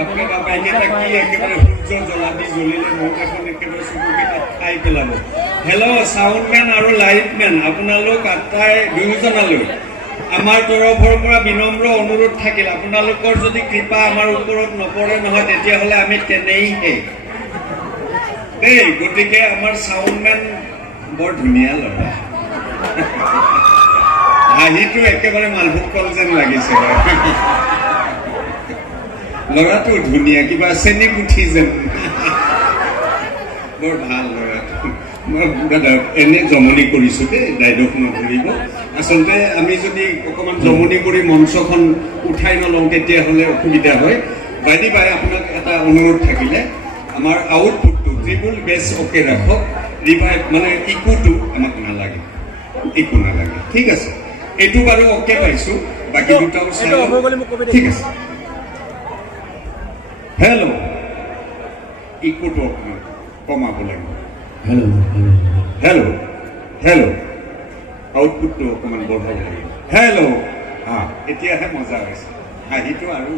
বাপৰে বাপ এইকেইটা কি একেবাৰে সূৰ্য জ্বলাদি জ্বলিলে মোক এখন একেবাৰে চকুকেইটা খাই পেলাব। হেল্ল' চাউণ্ডমেন আৰু লাইটমেন, আপোনালোক আটাই দুয়োজনালৈ আমাৰ তৰফৰ পৰা বিনম্ৰ অনুৰোধ থাকিল, আপোনালোকৰ যদি কৃপা আমাৰ ওপৰত নপৰে নহয় তেতিয়াহ'লে আমি তেনেইহে দেই। গতিকে আমাৰ চাউণ্ডমেন বৰ ধুনীয়া ল'ৰা, হাঁহিটো একেবাৰে মালভোগ কল যেন লাগিছে। ল'ৰাটো ধুনীয়া, কিবা চেনি পুঠি যেন, বৰ ভাল ল'ৰাটো। মই দাদা এনে জমনি কৰিছোঁ দেই, দায়িত্ব নধৰিব। আচলতে আমি যদি অকণমান জমনি কৰি মঞ্চখন উঠাই নলওঁ তেতিয়াহ'লে অসুবিধা হয়। বাইদি বাই আপোনাক এটা অনুৰোধ থাকিলে, আমাৰ আউটপুটটো ট্ৰিবল বেছ অ'কে ৰাখক, ৰিভাইভ মানে ইকুটো আমাক নালাগে, ইকো নালাগে, ঠিক আছে? এইটো বাৰু অ'কে পাইছোঁ, বাকী দুটাও ঠিক আছে। হেল্ল' ইকুটো অকণমান কমাব লাগিব। হেল্ল' হেল্ল' হেল্ল' আউটপুটটো অকণমান বঢ়াব লাগিব। হেল্ল' হা, এতিয়াহে মজা হৈছে, হাঁহিটো আৰু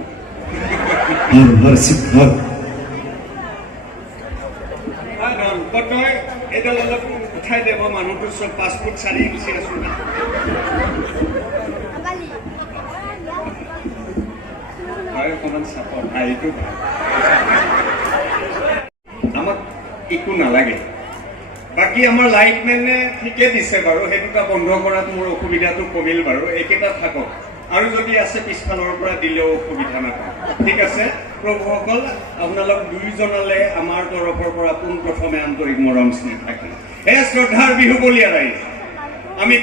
তই এইডাল অলপ উঠাই দিব, মানুহটো চব 5 ফুট 4 ইঞ্চি আছো না। অকণমান চাপৰ, হাঁহিটো ভাল, আমাক একো নালাগে। বাকী আমাৰ লাইটমেনে ঠিকে দিছে বাৰু, সেই দুটা বন্ধ কৰাত মোৰ অসুবিধাটো কমিল বাৰু, এইকেইটা থাকক। আৰু যদি আছে পিছফালৰ পৰা দিলেও অসুবিধা নাপাওঁ, ঠিক আছে? প্ৰভুসকল, আপোনালোক দুয়োজনালে আমাৰ তৰফৰ পৰা পোনপ্ৰথমে আন্তৰিক মৰম স্নেহ থাকিল। হে শ্ৰদ্ধাৰ বিহুবলীয়া ৰাইজ, আমি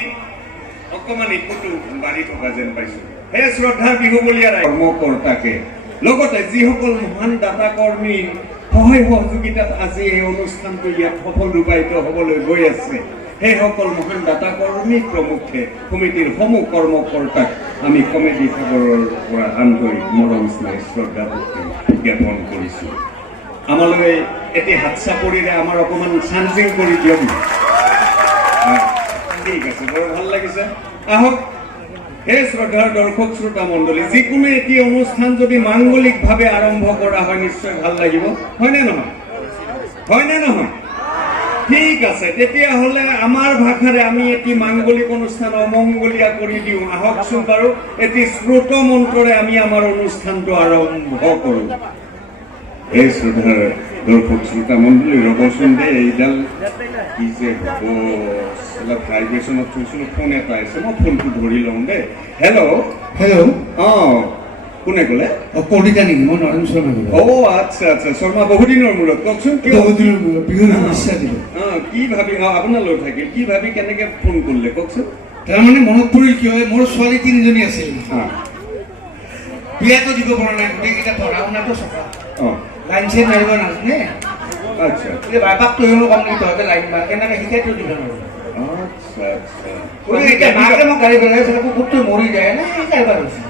অকণমান ইকুটো বাঢ়ি থকা যেন পাইছোঁ। হে শ্ৰদ্ধাৰ বিহুবলীয়া ৰাইজ, কৰ্মকৰ্তাকে লগতে যিসকল মহান দাতা কৰ্মীৰ সহায় সহযোগিতাত আজি এই অনুষ্ঠানটো ইয়াত সফল ৰূপায়িত হ'বলৈ গৈ আছে, সেইসকল মহান দাতা কৰ্মী প্ৰমুখে সমিতিৰ সমূহ কৰ্মকৰ্তাক আমি কমেডি সাগৰৰ পৰা আন্তৰিক মৰম স্নেহ শ্ৰদ্ধা ভক্তি জ্ঞাপন কৰিছোঁ। আমালৈ এটি হাত চাপৰিৰে আমাৰ অকণমান চাঞ্চিং কৰি দিয়ক। ঠিক আছে, বৰ ভাল লাগিছে। আহক হে শ্ৰদ্ধাৰ দৰ্শক শ্ৰোতা মণ্ডলী, যিকোনো এটি অনুষ্ঠান যদি মাংগলিকভাৱে আৰম্ভ কৰা হয় নিশ্চয় ভাল লাগিব, হয়নে নহয়? হয়নে নহয়? ঠিক আছে, তেতিয়াহ'লে আমাৰ ভাষাৰে আমি এটি মাংগলিক অনুষ্ঠান অমংগলীয়া কৰি দিওঁ। আহকচোন বাৰু এটি শ্ৰোত মন্ত্ৰৰে আমি আমাৰ অনুষ্ঠানটো আৰম্ভ কৰোঁ। এই শ্ৰদ্ধাৰ দৰ্শক শ্ৰোতা মণ্ডলী, ৰবচোন দে, এইডাল কি যে হ'ব, অলপ ভাইব্ৰেশ্যনত থৈছিলোঁ, ফোন এটা আহিছে, মই ফোনটো ধৰি লওঁ দেই। হেল্ল' হেল্ল', অঁ কোনে ক'লে? কলিতা নেকি? মই নৰেন শৰ্মা ক'লো। অ' আচ্ছা আচ্ছা, শৰ্মা বহুদিনৰ মূৰত, কওকচোন কিয়? বহুদিনৰ মূৰত বিহুৰ শুভেচ্ছা দিলোঁ। কি ভাবি আপোনালৈ থাকিল, কি ভাবি কেনেকৈ ফোন কৰিলে কওকচোন? তাৰমানে মনত পৰিল কি হয়, মোৰ ছোৱালী 3জনী আছিল, বিয়াটো দিব পৰা নাই, গোটেইকেইটা পঢ়া শুনাটো চফা, লাইন চাইন মাৰিব নাজানে। আচ্ছা বাপাকটো হেনো কমপ্লিট হয়, লাইন মাৰ কেনেকৈ শিকাইটো দিব নোৱাৰো। আচ্ছা আচ্ছা, এতিয়া মাকে মোক গাড়ী পেলাই কুকুৰটো মৰি যায় না, শিকাইবাৰ হৈছে।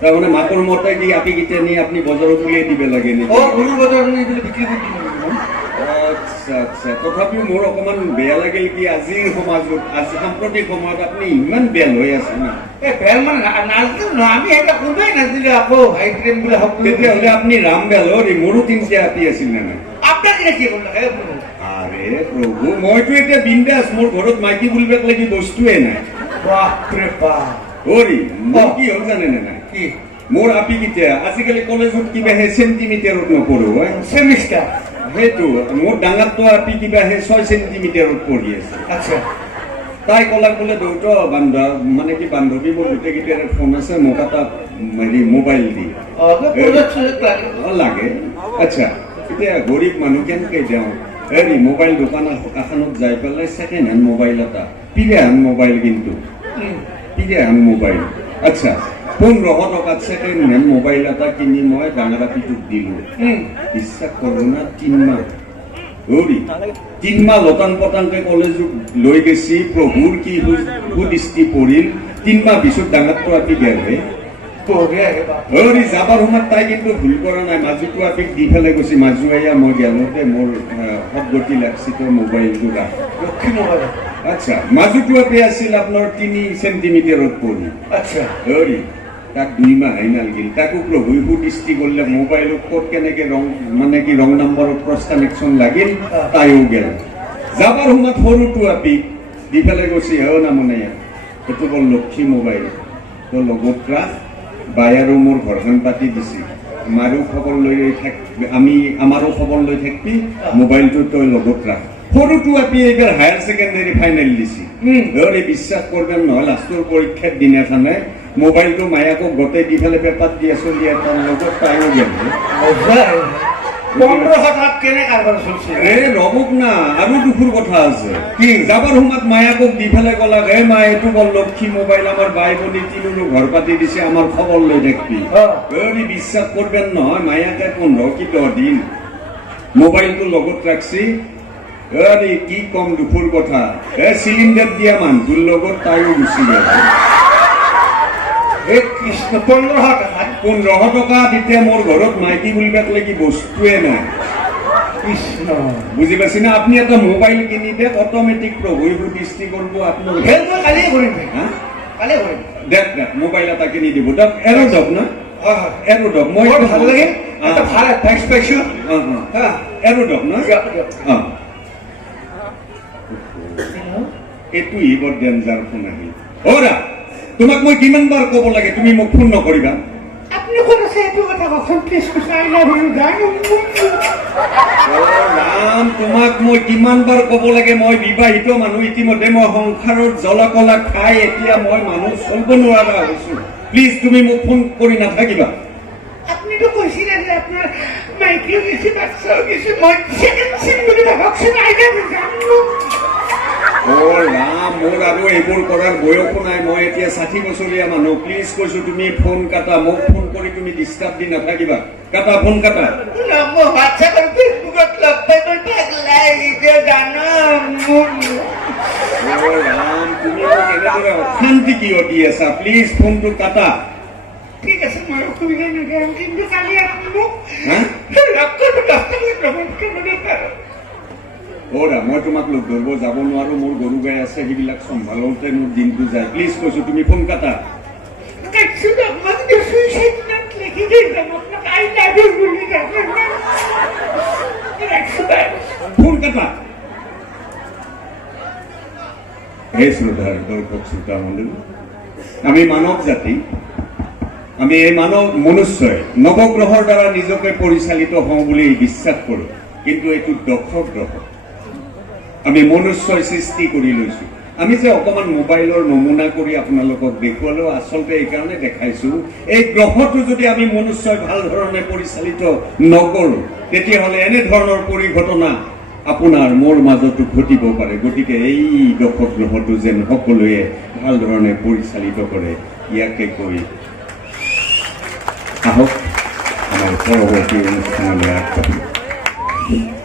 তাৰমানে মাকৰ মতে কি আপিকেইটা নি আপুনি বজাৰত উলিয়াই দিব লাগে নেকি? গৰু বজাৰত বিক্ৰী কৰি দিব লাগিব। আচ্ছা আচ্ছা, তথাপিও মোৰ অকণমান বেয়া লাগিল কি আজিৰ সমাজত, আজি সাম্প্ৰতিক সময়ত আপুনি ইমান বেল হৈ আছে না। বেল মানে নাচদিও ন, আমি এটা কোনোবাই নাচদিলে আকৌ হাই ক্ৰীম বোলে হওক। তেতিয়াহ'লে আপুনি ৰাম বেল মোৰো 3টা আপি আছিল নে নাই? আপোনাক কি কৰিলে? আৰে প্ৰভু, মইতো এতিয়া বিন্দাছ, মোৰ ঘৰত মাইকী বুলিবাক লাগি বস্তুৱে নাই। বাপৰে বাপ, হৰি মোৰ কি হ'ল জানে নে নাই? কি মোৰ আপি কেতিয়া আজিকালি কলেজত কিবাহে চেণ্টিমিটাৰত নপঢ়ো, চেমিষ্টাৰ সেইটো মোৰ ডাঙৰটো আপি কিবাহে 6 চেণ্টিমিটাৰত পঢ়ি আছে। আচ্ছা, তাই ক'লাক বোলে দেউতা মানে কি বান্ধৱী মোৰ গোটেইকেইটাৰে ফোন আছে, মোক এটা হেৰি মোবাইল দি লাগে। আচ্ছা, এতিয়া গৰীব মানুহ কেনেকৈ যাওঁ, হেৰি মোবাইল দোকান এখনত যাই পেলাই ছেকেণ্ড হেণ্ড মোবাইল এটা, পিৰে হেণ্ড মোবাইল, কিন্তু পিৰে হেণ্ড মোবাইল, আচ্ছা 1500 টকাত ছেকেণ্ড হেণ্ড মোবাইল এটা কিনি মই ডাঙৰ আপিটোক দিলোঁ। বিশ্বাস কৰোঁ না, 3 মাহ 3 মাহ লতান পতানকৈ কলেজত লৈ গেছি, প্ৰভুৰ কি সুদৃষ্টি পৰিল। 3 মাহ পিছত ডাঙৰটো আপি গেলে যাবাৰ সময়ত তাই কিন্তু ভুল কৰা নাই, মাজুটো আপিক দি পেলাই গৈছে, মাজু আয়া মই গেলতে মোৰ সদগতি লাগছি তোৰ মোবাইলটো ৰাখ। লক্ষী মোবাইল। আচ্ছা, মাজুটো আপি আছিল আপোনাৰ 3 চেণ্টিমিটাৰত পৰি। আচ্ছা, তাক 2 মাহে নালগিল তাকো প্ৰভুই সুদৃষ্টি কৰিলে মোবাইলত ক'ত কেনেকে ৰং মানে কি ৰং নম্বৰৰ ক্ৰছ কানেকশ্যন লাগিল তাইও গেল যাবাৰ সময়ত সৰুটো আপি দি পেলাই গৈছে হেও নামনে এইটো বৰ লক্ষী মোবাইল তো লগত ৰাখ বাই আৰু মোৰ ঘৰখন পাতি দিছে আমাৰো খবৰ লৈ আমি আমাৰো খবৰ লৈ থাকবি মোবাইলটো তই লগত ৰাখ সৰুটো আপি এইবাৰ হায়াৰ ছেকেণ্ডাৰী ফাইনেল দিছে এওঁৰে বিশ্বাস কৰবেন নহয় লাষ্টৰ পৰীক্ষাৰ দিনাখনে মোবাইলটো মায়াকক গোটেই দি পেলাই পেপাৰ দি চলি তাৰ লগত তাইও গেল 1500 টাকা কেনে কাৰবাৰ চলছে ৰবক না আৰু দুখৰ কথা আছে কি যাবাৰ সময়ত মায়াকক দি পেলাই ক'লা হে মা এইটো বৰ লক্ষী মোবাইল আমাৰ বাই ভনী তিনিও ঘৰ পাতি দিছে আমাৰ খবৰ লৈ থাকবি এওঁৰে বিশ্বাস কৰবেন নহয় মায়াকে 15 কি 10 দিন মোবাইলটো লগত ৰাখছি এওঁৰে কি কম দুখৰ কথা চিলিণ্ডাৰ দিয়া মানুহটোৰ লগত তাইও গুচি গেল হে কৃষ্ণ 1500 টাকা 1500 টকা তেতিয়া মোৰ ঘৰত মাইকী বুলিবাক লাগি বস্তুৱে নাই কৃষ্ণ বুঝি পাচ্ছি না আপনি একটা মোবাইল কিনি দেখ অটোমেটিক প্রভুই দৃষ্টি করবো আপনার হে তো কালি করিম হ্যাঁ কালি করিম দেখ দেখ মোবাইল এটা কিনি দিব দেখ এরো দক না এরো দক মই মোৰ ভাল লাগে এটা ভাল টেক্সট পাইছো হ্যাঁ এৰো দক না এইটোই বৰ ডেঞ্জাৰ ফোন আহিল ওৰা তোমাক মই কিমান বাৰ ক'ব লাগে তুমি মোক ফোন নকৰিবা আপনি কৰেছে একটু কথা কখন প্লিজ আই লাভ ইউ গান ৰাম তোমাক মই কিমান বাৰ ক'ব লাগে মই বিবাহিত মানুহ ইতিমধ্যে মই সংসাৰৰ জ্বলা কলা খাই এতিয়া মই মানুহ চলিব নোৱাৰা হৈছো প্লিজ তুমি মোক ফোন কৰি নাথাকিবা আপনি তো কইছিলেন যে আপনার মাইকেল গেছে বাচ্চাও গেছে মই সেকেন্ড সিন বলে ভাবছেন আই লাভ ইউ গান ৰাম মোৰ আৰু এইবোৰ কৰাৰ বয়সো নাই মই এতিয়া 60 বছৰীয়া মানুহ প্লিজ কৈছো তুমি ফোন কাটা মোক ফোন কৰি তুমি ডিষ্টাৰ্ব দি নাথাকিবা কাটা ফোন কাটা নম্বৰ হোয়াটসঅ্যাপ আৰ ফেসবুকত লগ পাই মই পাগলাই গেছে জানো ৰাম তুমি মোক এনেদৰে অশান্তি কিয় দি আছা প্লিজ ফোনটো কাটা ঠিক আছে মই অসুবিধা নাই কিন্তু কালি আপনি মোক হা লগ করবে দশটা ভ্রমণ করবে পারো ওরা মই তোমাক লগ ধৰিব যাব নোৱাৰো মোৰ গৰু গাই আছে সেইবিলাক চম্ভালোতে মোৰ দিনটো যায় প্লিজ কৈছো তুমি ফোন কাটা ফোন কাটা হে শ্ৰদ্ধাৰ দৰ্শক শ্ৰোতা মণ্ডলী আমি মানৱ জাতি আমি এই মানৱ মনুষ্যই নৱগ্ৰহৰ দ্বাৰা নিজকে পৰিচালিত হওঁ বুলি বিশ্বাস কৰোঁ কিন্তু এইটো দক্ষ গ্ৰহ আমি মনুষ্যই সৃষ্টি কৰি লৈছো আমি যে অকমান মোবাইলৰ নমুনা কৰি আপোনালোকক দেখুৱালো আচলতে এইকাৰণে দেখাইছো এই গ্ৰহটো যদি আমি মনুষ্যই ভাল ধৰণে পৰিচালিত নকৰো তেতিয়াহ'লে এনে ধৰণৰ পৰিঘটনা আপোনাৰ মোৰ মাজতো ঘটিব পাৰে গতিকে এই দক্ষ গ্ৰহটো যেন সকলোৱে ভাল ধৰণে পৰিচালিত কৰে ইয়াকে কৈ আহক আমাৰ পৰৱৰ্তী অনুষ্ঠানলৈ আগবাঢ়িম